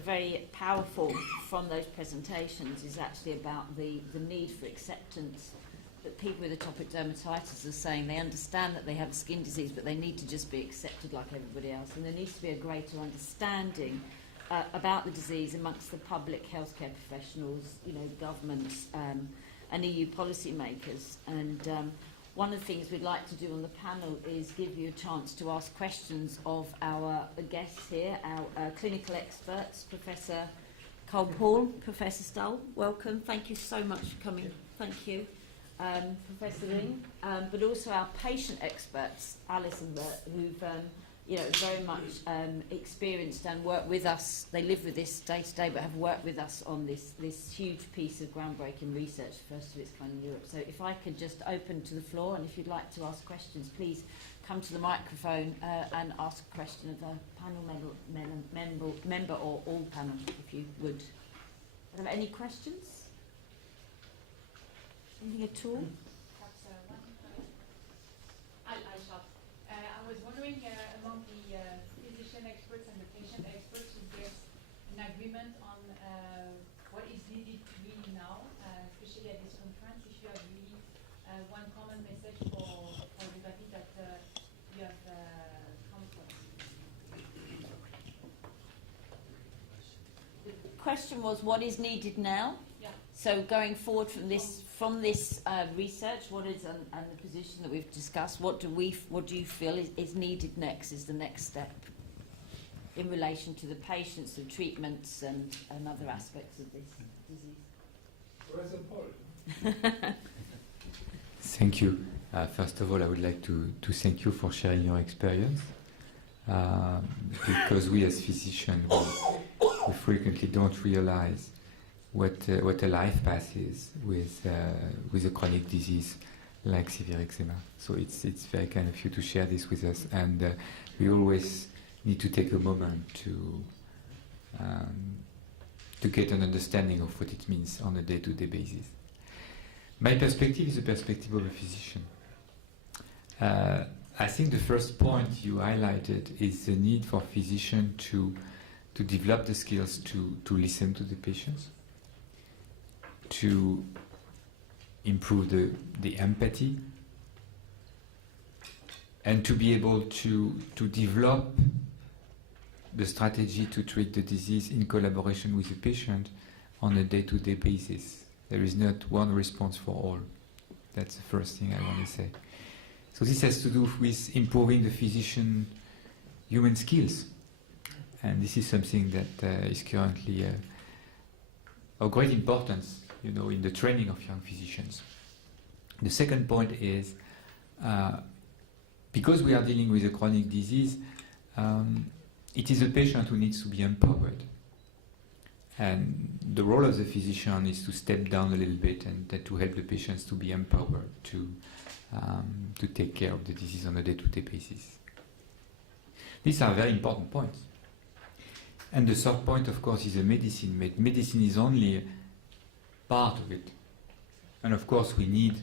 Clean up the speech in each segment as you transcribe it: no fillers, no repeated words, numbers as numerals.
very powerful from those presentations is actually about the need for acceptance, that people with atopic dermatitis are saying they understand that they have a skin disease, but they need to just be accepted like everybody else. And there needs to be a greater understanding about the disease amongst the public healthcare professionals, governments, and EU policymakers. And one of the things we'd like to do on the panel is give you a chance to ask questions of our guests here, our clinical experts, Professor Carle Paul, Professor Stahl, welcome. Thank you so much for coming. Thank you. Professor Ring, but also our patient experts, Alice and Bert, who've very much experienced and worked with us. They live with this day to day, but have worked with us on this huge piece of groundbreaking research, first of its kind in Europe. So if I could just open to the floor, and if you'd like to ask questions, please come to the microphone and ask a question of the panel member or all panel, if you would. Are there any questions? Anything at all? Perhaps I'll start. I was wondering, among the physician experts and the patient experts, if there's an agreement on what is needed really now, especially at this conference, if you have really one common message for everybody that you have come from. The question was, what is needed now? Yeah. So going forward from this research, what is and the position that we've discussed, what do you feel is needed next? Is the next step in relation to the patients, the treatments, and other aspects of this disease? Professor Paul. Thank you. First of all, I would like to thank you for sharing your experience, because we as physicians we frequently don't realize what a life path is with a chronic disease like severe eczema. So it's very kind of you to share this with us, and we always need to take a moment to get an understanding of what it means on a day-to-day basis. My perspective is the perspective of a physician. I think the first point you highlighted is the need for physicians to develop the skills to listen to the patients, to improve the empathy, and to be able to develop the strategy to treat the disease in collaboration with the patient on a day-to-day basis. There is not one response for all. That's the first thing I want to say. So this has to do with improving the physician human skills. And this is something that is currently of great importance, in the training of young physicians. The second point is, because we are dealing with a chronic disease, it is the patient who needs to be empowered. And the role of the physician is to step down a little bit and to help the patients to be empowered to take care of the disease on a day-to-day basis. These are very important points. And the third point, of course, is the medicine. Medicine is only part of it. And of course, we need,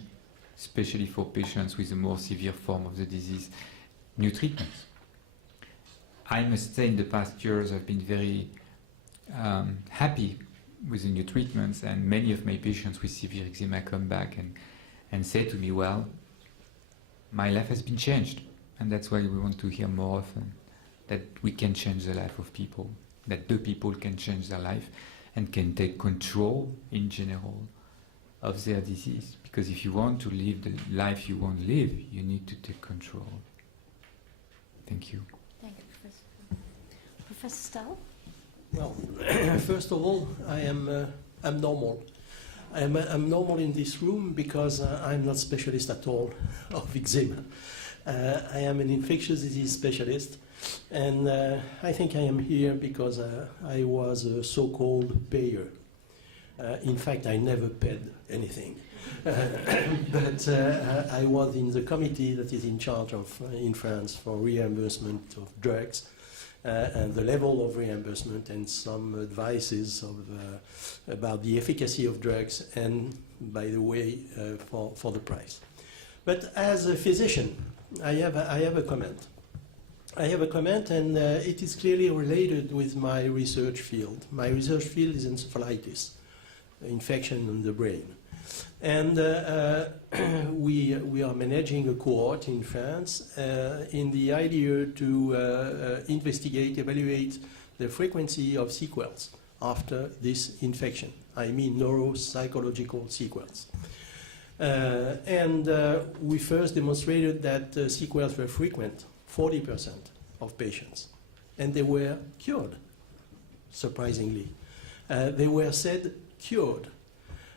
especially for patients with a more severe form of the disease, new treatments. I must say in the past years I've been very happy with the new treatments, and many of my patients with severe eczema come back and say to me, well, my life has been changed. And that's why we want to hear more often that we can change the life of people, that the people can change their life and can take control in general of their disease. Because if you want to live the life you want to live, you need to take control. Thank you. Thank you, Professor. Professor Stahl? Well, first of all, I'm normal. I'm normal in this room because I'm not specialist at all of eczema. I am an infectious disease specialist, and I think I am here because I was a so-called payer. In fact, I never paid anything. But I was in the committee that is in charge of, in France, for reimbursement of drugs, and the level of reimbursement, and some advices about the efficacy of drugs, and, by the way, for the price. But as a physician, I have a comment. I have a comment, and it is clearly related with my research field. My research field is encephalitis, infection in the brain. And we are managing a cohort in France in the idea to investigate, evaluate the frequency of sequels after this infection. I mean neuropsychological sequels. And we first demonstrated that sequels were frequent, 40% of patients. And they were cured, surprisingly. They were said cured.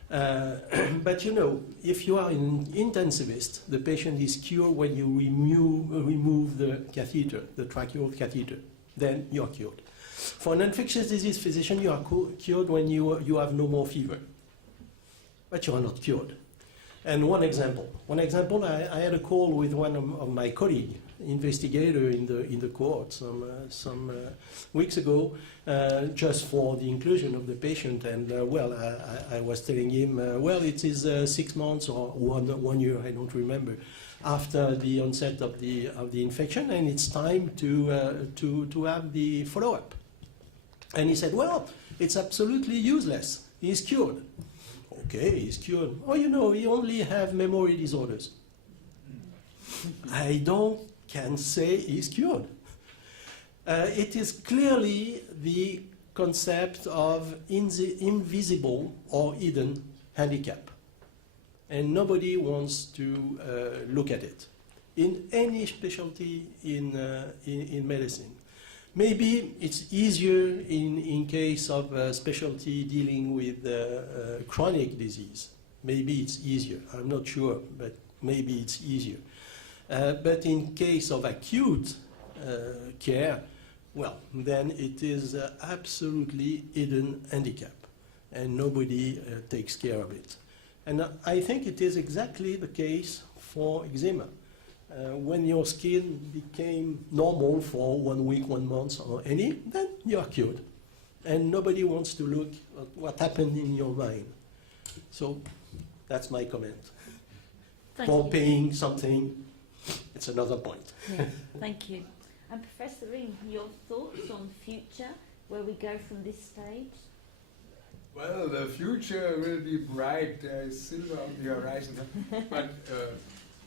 But you know, if you are an intensivist, the patient is cured when you remove the catheter, the tracheal catheter. Then you are cured. For an infectious disease physician, you are cured when you have no more fever. But you are not cured. And one example, I had a call with one of my colleagues, investigator in the court some weeks ago, just for the inclusion of the patient. And I was telling him, it is 6 months or 1 year, I don't remember, after the onset of the infection, and it's time to have the follow-up. And he said, well, it's absolutely useless. He's cured. Okay, he's cured. Oh, you know, he only have memory disorders. I can say he's cured. It is clearly the concept of invisible or hidden handicap. And nobody wants to look at it in any specialty in medicine. Maybe it's easier in case of a specialty dealing with chronic disease. Maybe it's easier. I'm not sure, but maybe it's easier. But in case of acute care, well, then it is absolutely hidden handicap, and nobody takes care of it. And I think it is exactly the case for eczema. When your skin became normal for 1 week, 1 month, or any, then you are cured. And nobody wants to look at what happened in your mind. So that's my comment. Thank For you. paying something, it's another point. Yeah, thank you. And Professor Ring, your thoughts on future, where we go from this stage? Well, the future will be bright. There is silver on the horizon. But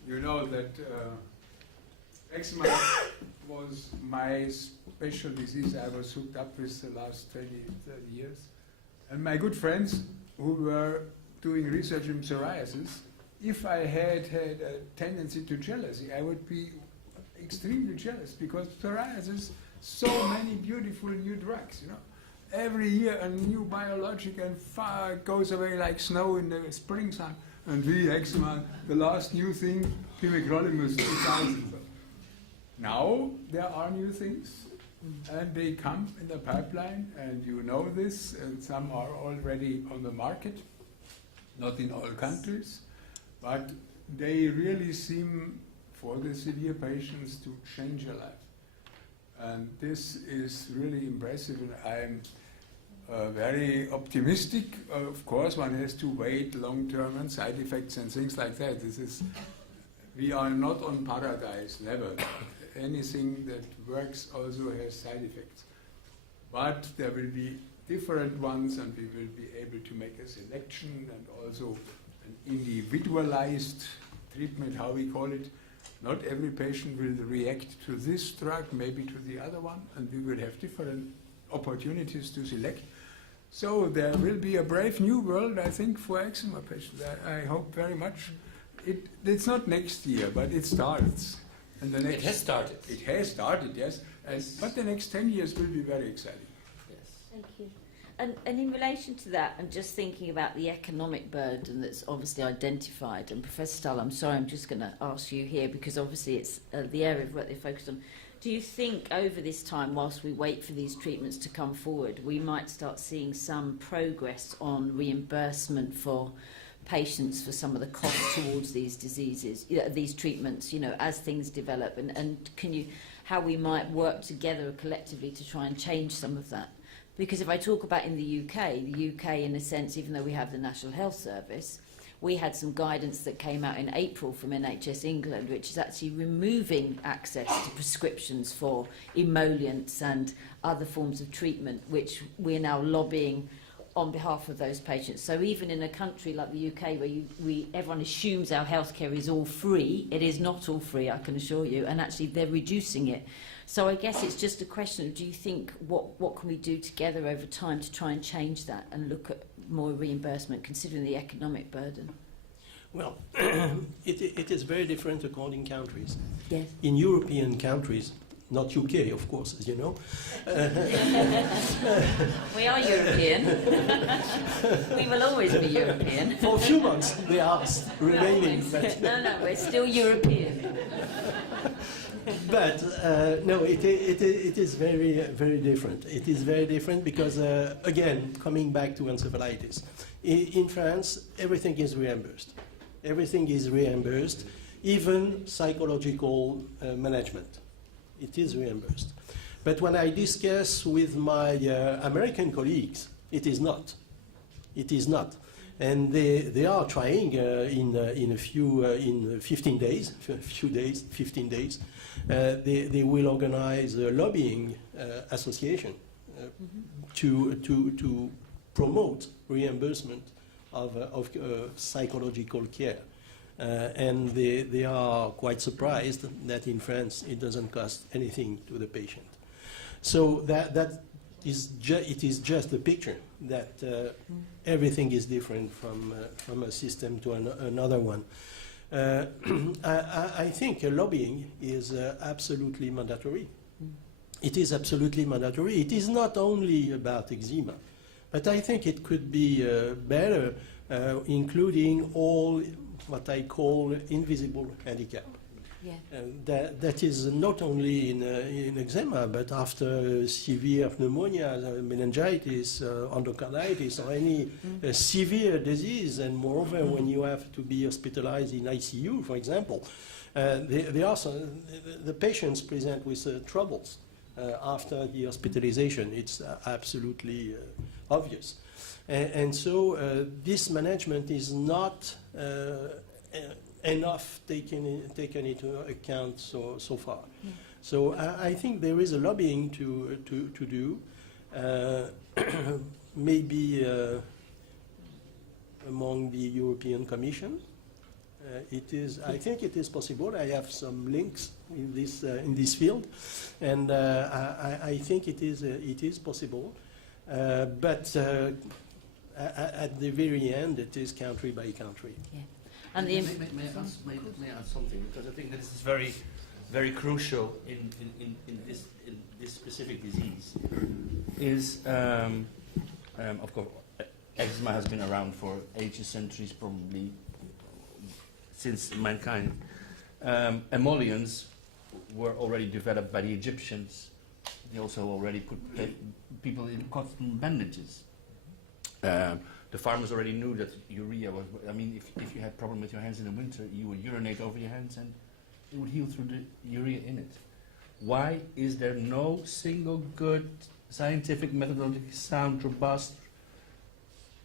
you know that eczema was my special disease I was hooked up with the last 20, 30 years. And my good friends who were doing research in psoriasis, if I had a tendency to jealousy, I would be extremely jealous, because psoriasis, so many beautiful new drugs, you know. Every year a new biologic, and far goes away like snow in the springtime. And we, eczema, the last new thing, pimecrolimus 2000. Now there are new things, and they come in the pipeline, and you know this, and some are already on the market, not in all countries, but they really seem, for the severe patients, to change your life. And this is really impressive, and I'm very optimistic. Of course, one has to wait long-term and side effects and things like that. We are not on paradise, never. Anything that works also has side effects. But there will be different ones, and we will be able to make a selection, and also an individualized treatment, how we call it. Not every patient will react to this drug, maybe to the other one, and we will have different opportunities to select. So there will be a brave new world, I think, for eczema patients. I hope very much. It's not next year, but it starts. And the next, it has started. It has started, yes. But the next 10 years will be very exciting. Yes. Thank you. And in relation to that, and just thinking about the economic burden that's obviously identified, and Professor Stahl, I'm sorry, I'm just going to ask you here, because obviously it's the area of what they focused on. Do you think over this time, whilst we wait for these treatments to come forward, we might start seeing some progress on reimbursement for patients for some of the costs towards these diseases, these treatments, you know, as things develop, and how we might work together collectively to try and change some of that? Because if I talk about in the UK in a sense, even though we have the National Health Service, we had some guidance that came out in April from NHS England, which is actually removing access to prescriptions for emollients and other forms of treatment, which we're now lobbying on behalf of those patients. So even in a country like the UK, where everyone assumes our healthcare is all free, it is not all free, I can assure you, and actually they're reducing it. So I guess it's just a question of, do you think, what can we do together over time to try and change that and look at more reimbursement, considering the economic burden? Well, it is very different according countries. Yes. In European countries, not UK, of course, as you know. We are European. We will always be European. For a few months, they are remaining. But, No, we're still European. but no, it is very, very different. It is very different because, again, coming back to encephalitis, in France, everything is reimbursed. Everything is reimbursed, even psychological management. It is reimbursed. But when I discuss with my American colleagues, it is not. It is not. And they are trying in 15 days, 15 days, they will organize a lobbying association to promote reimbursement of psychological care. And they are quite surprised that in France it doesn't cost anything to the patient. So that is it is just a picture that everything is different from a system to another one. I think lobbying is absolutely mandatory. It is absolutely mandatory. It is not only about eczema, but I think it could be better, including all what I call invisible handicap. Yeah. That is not only in eczema, but after severe pneumonia, meningitis, endocarditis, or any severe disease, and moreover, when you have to be hospitalized in ICU, for example, the patients present with troubles after the hospitalization. It's absolutely obvious. And so this management is not enough taken into account so far. Yeah. So I think there is a lobbying to do, maybe among the European Commission. I think it is possible. I have some links in this field, and I think it is possible. But at the very end, it is country by country. Yeah. And may I add something? Because I think that this is very, very crucial in this specific disease. Is of course, eczema has been around for ages, centuries, probably since mankind. Emollients were already developed by the Egyptians. They also already put people in cotton bandages. The farmers already knew that urea was. I mean, if you had problem with your hands in the winter, you would urinate over your hands and it would heal through the urea in it. Why is there no single good scientific, methodologically sound, robust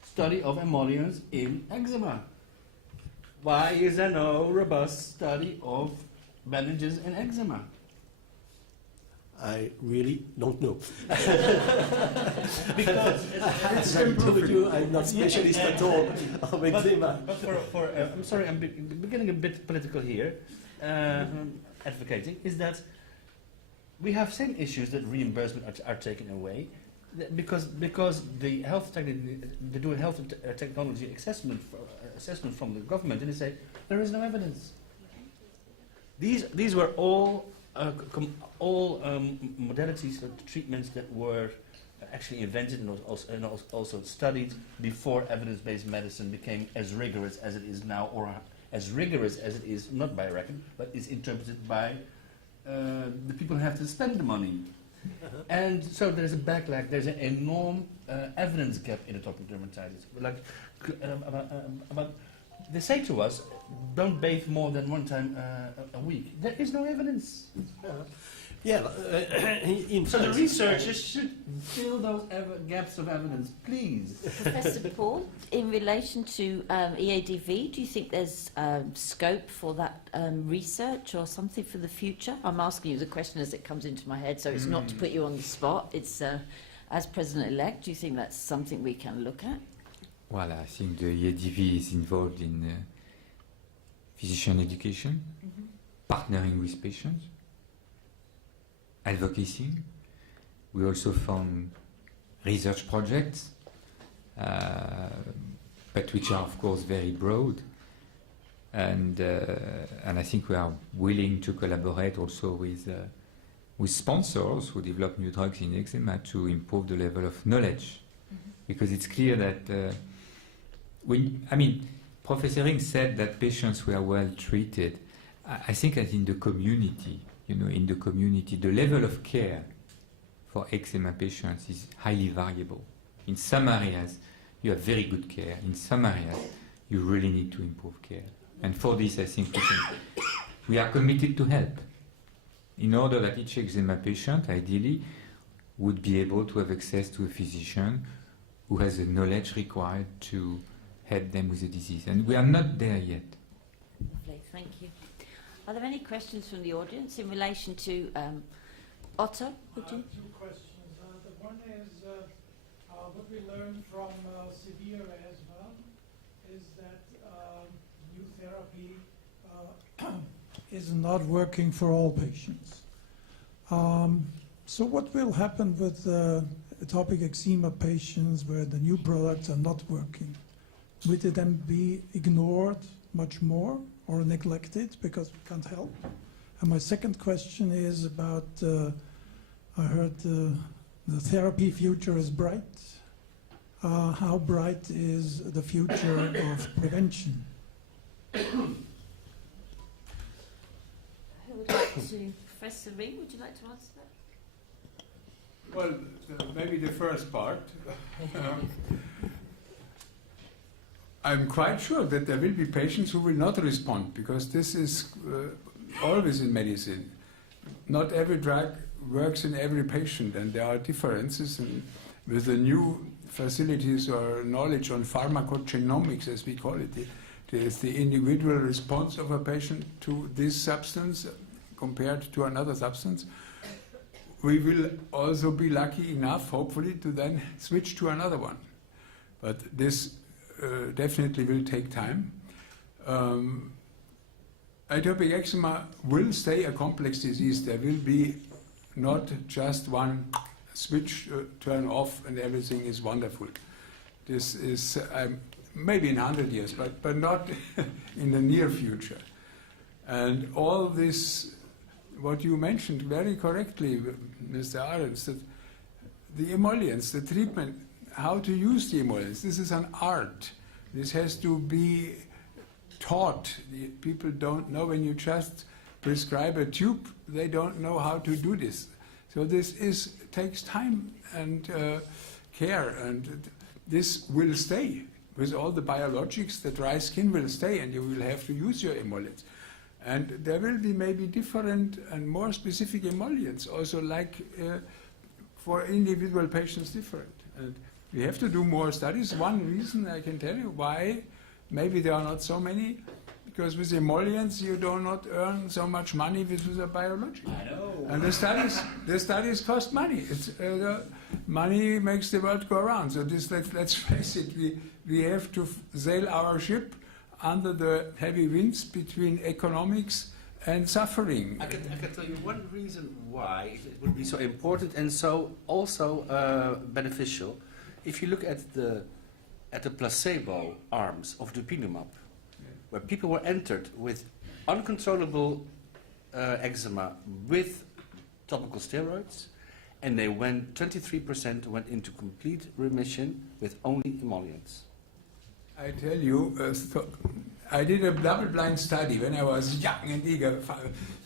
study of emollients in eczema? Why is there no robust study of bandages in eczema? I really don't know. Because as I told you, I'm not specialist at all of eczema. But I'm sorry, I'm beginning a bit political here, advocating, is that we have same issues that reimbursement are taken away, because the they do a health technology assessment from the government, and they say there is no evidence. These were all modalities, treatments that were actually invented and also studied before evidence-based medicine became as rigorous as it is now, or as rigorous as it is, not by record, but is interpreted by the people who have to spend the money. And so there's a backlash, there's an enormous evidence gap in atopic dermatitis. About they say to us, don't bathe more than one time a week. There is no evidence. Yeah, in So the fact, researchers should fill those gaps of evidence, please. Professor Paul, in relation to EADV, do you think there's scope for that research or something for the future? I'm asking you the question as it comes into my head, so it's not to put you on the spot. It's as President-elect, do you think that's something we can look at? Well, I think the EADV is involved in physician education, partnering with patients, advocacy. We also fund research projects, but which are of course very broad. And I think we are willing to collaborate also with sponsors who develop new drugs in eczema to improve the level of knowledge, because it's clear that Professor Ring said that patients were well treated. I think that in the community, the level of care for eczema patients is highly variable. In some areas, you have very good care. In some areas, you really need to improve care. And for this, I think we are committed to help, in order that each eczema patient, ideally, would be able to have access to a physician who has the knowledge required to help them with the disease. And we are not there yet. Lovely, thank you. Are there any questions from the audience in relation to Otto? Would you? Two questions. The one is what we learned from severe asthma is that new therapy is not working for all patients. So what will happen with atopic eczema patients where the new products are not working? Will they then be ignored much more or neglected because we can't help? And my second question is about, I heard the therapy future is bright. How bright is the future of prevention? Who would like to? Professor Ring, would you like to answer that? Well, maybe the first part. I'm quite sure that there will be patients who will not respond, because this is always in medicine. Not every drug works in every patient, and there are differences. And with the new facilities or knowledge on pharmacogenomics, as we call it, there's the individual response of a patient to this substance compared to another substance. We will also be lucky enough, hopefully, to then switch to another one. But this definitely will take time. Atopic eczema will stay a complex disease. There will be not just one switch, turn off, and everything is wonderful. This is maybe in 100 years, but not in the near future. And all this, what you mentioned very correctly, Mr. Arents, that the emollients, the treatment, how to use the emollients, this is an art. This has to be taught. The people don't know. When you just prescribe a tube, they don't know how to do this. So this takes time and care, and this will stay. With all the biologics, the dry skin will stay, and you will have to use your emollients. And there will be maybe different and more specific emollients, also like for individual patients different. And we have to do more studies. One reason I can tell you why maybe there are not so many, because with emollients you do not earn so much money with a biologic. I know. And the studies cost money. Money makes the world go around. So this, let's face it, we have to sail our ship under the heavy winds between economics and suffering. I can tell you one reason why it would be so important and so also beneficial. If you look at the placebo arms of dupilumab, where people were entered with uncontrollable eczema with topical steroids, and they 23% went into complete remission with only emollients. I tell you, I did a double-blind study when I was young and eager.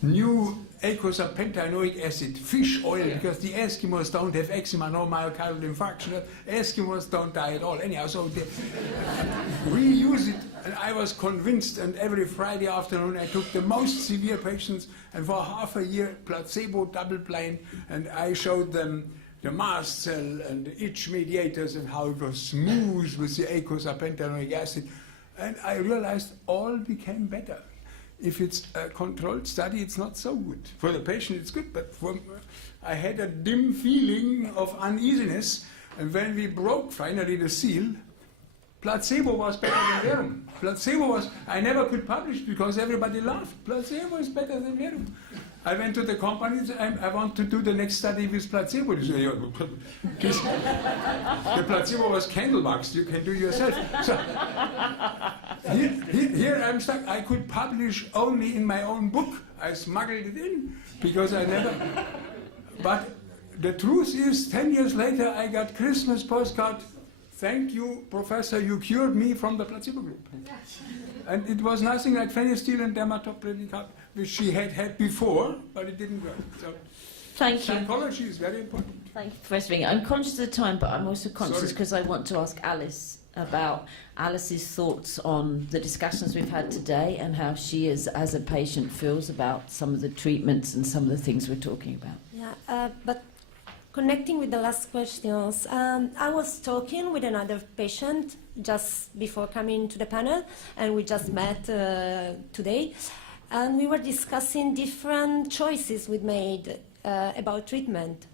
New eicosapentaenoic acid, fish oil, because the Eskimos don't have eczema, no myocardial infarction. Eskimos don't die at all. Anyhow, so we use it, and I was convinced. And every Friday afternoon, I took the most severe patients, and for half a year, placebo, double-blind, and I showed them the mast cell and the itch mediators and how it was smooth with the eicosapentaenoic acid. And I realized all became better. If it's a controlled study, it's not so good. For the patient, it's good, but I had a dim feeling of uneasiness. And when we broke finally the seal, placebo was better than verum. Placebo was, I never could publish because everybody laughed. Placebo is better than verum. I went to the companies, I want to do the next study with placebo. They say, the placebo was candle wax, you can do yourself. So, here I'm stuck. I could publish only in my own book. I smuggled it in because I never. But the truth is, 10 years later, I got Christmas postcard. Thank you, Professor, you cured me from the placebo group. And it was nothing like phenystyl and dermatopredicate, which she had before, but it didn't work. So Thank you. psychology is very important. Thank you, Professor Ring. I'm conscious of the time, but I'm also conscious Sorry. because I want to ask Alice about Alice's thoughts on the discussions we've had today and how she, as a patient, feels about some of the treatments and some of the things we're talking about. Yeah, but connecting with the last questions, I was talking with another patient just before coming to the panel, and we just met today, and we were discussing different choices we made about treatment.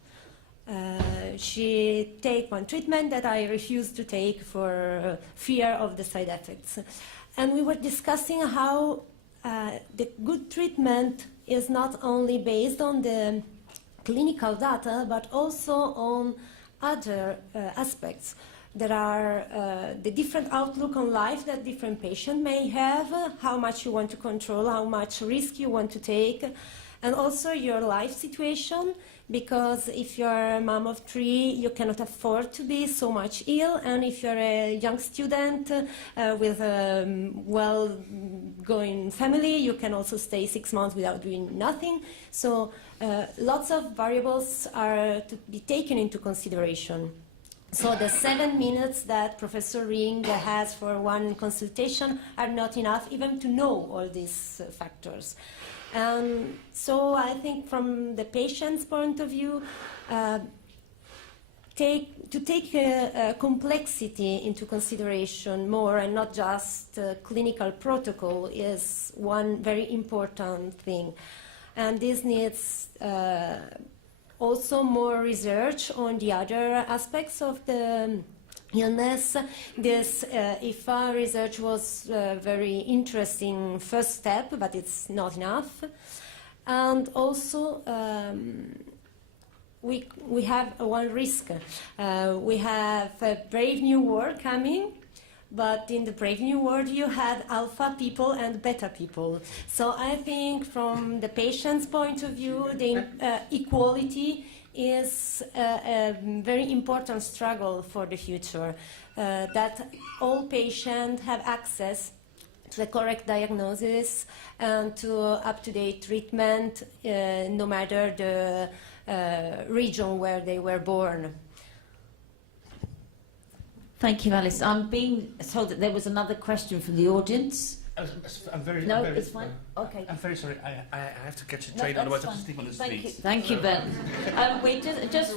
She take one treatment that I refused to take for fear of the side effects. And we were discussing how the good treatment is not only based on the clinical data, but also on other aspects. There are the different outlook on life that different patients may have, how much you want to control, how much risk you want to take, and also your life situation, because if you're a mom of 3, you cannot afford to be so much ill, and if you're a young student with a well-going family, you can also stay 6 months without doing nothing. So lots of variables are to be taken into consideration. So the 7 minutes that Professor Ring has for one consultation are not enough even to know all these factors. So I think from the patient's point of view, take complexity into consideration more and not just clinical protocol is one very important thing. And this needs also more research on the other aspects of the illness. This IFA research was a very interesting first step, but it's not enough. And also, we have one risk. We have a brave new world coming, but in the brave new world you had alpha people and beta people. So I think from the patient's point of view, the equality is a very important struggle for the future, that all patients have access to the correct diagnosis and to up-to-date treatment, no matter the region where they were born. Thank you, Alice. I'm being told that there was another question from the audience. I'm It's fine. Okay. I'm very sorry. I have to catch a No, train, that's otherwise I have fine. to sleep on the Thank you, streets. thank you, Ben. We just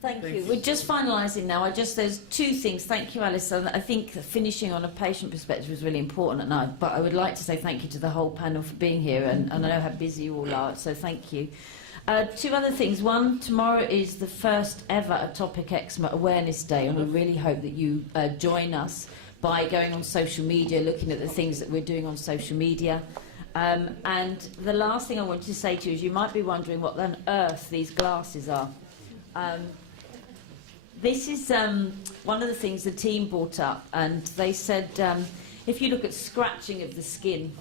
thank you. We're just finalising now. There's 2 things. Thank you, Alice. And I think finishing on a patient perspective is really important. But I would like to say thank you to the whole panel for being here. And I know how busy you all are, so thank you. 2 other things. One, tomorrow is the first ever Atopic Eczema Awareness Day, and we really hope that you join us by going on social media, looking at the things that we're doing on social media. And the last thing I wanted to say to you is you might be wondering what on earth these glasses are. This is one of the things the team brought up, and they said if you look at scratching of the skin,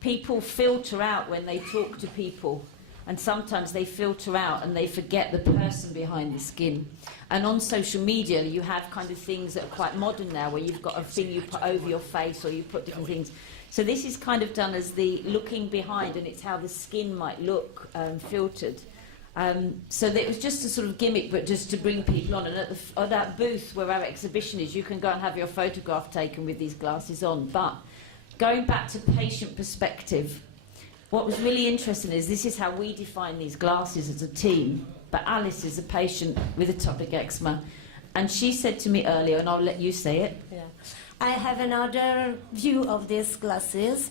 people filter out when they talk to people and sometimes they filter out and they forget the person behind the skin. And on social media, you have kind of things that are quite modern now, where you've got a thing you put over your face or you put different things. So this is kind of done as the looking behind, and it's how the skin might look filtered. So that it was just a sort of gimmick, but just to bring people on. And at that booth where our exhibition is, you can go and have your photograph taken with these glasses on. But going back to patient perspective, what was really interesting is this is how we define these glasses as a team. But Alice is a patient with atopic eczema, and she said to me earlier, and I'll let you say it. Yeah. I have another view of these glasses,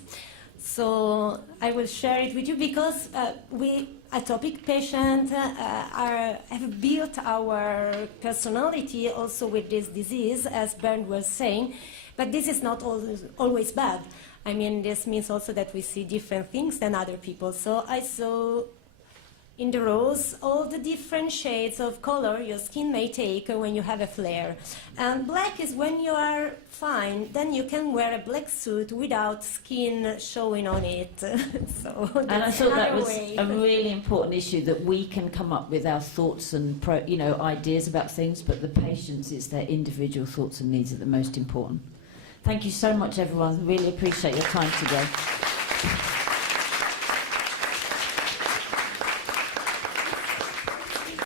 so I will share it with you because we atopic patients have built our personality also with this disease, as Bernd was saying, but this is not always bad. I mean, this means also that we see different things than other people. So I saw in the rows all the different shades of color your skin may take when you have a flare. And black is when you are fine, then you can wear a black suit without skin showing on it. So And I thought that was way. a really important issue, that we can come up with our thoughts and ideas about things, but the patients, it's their individual thoughts and needs that are the most important. Thank you so much, everyone. Really appreciate your time today.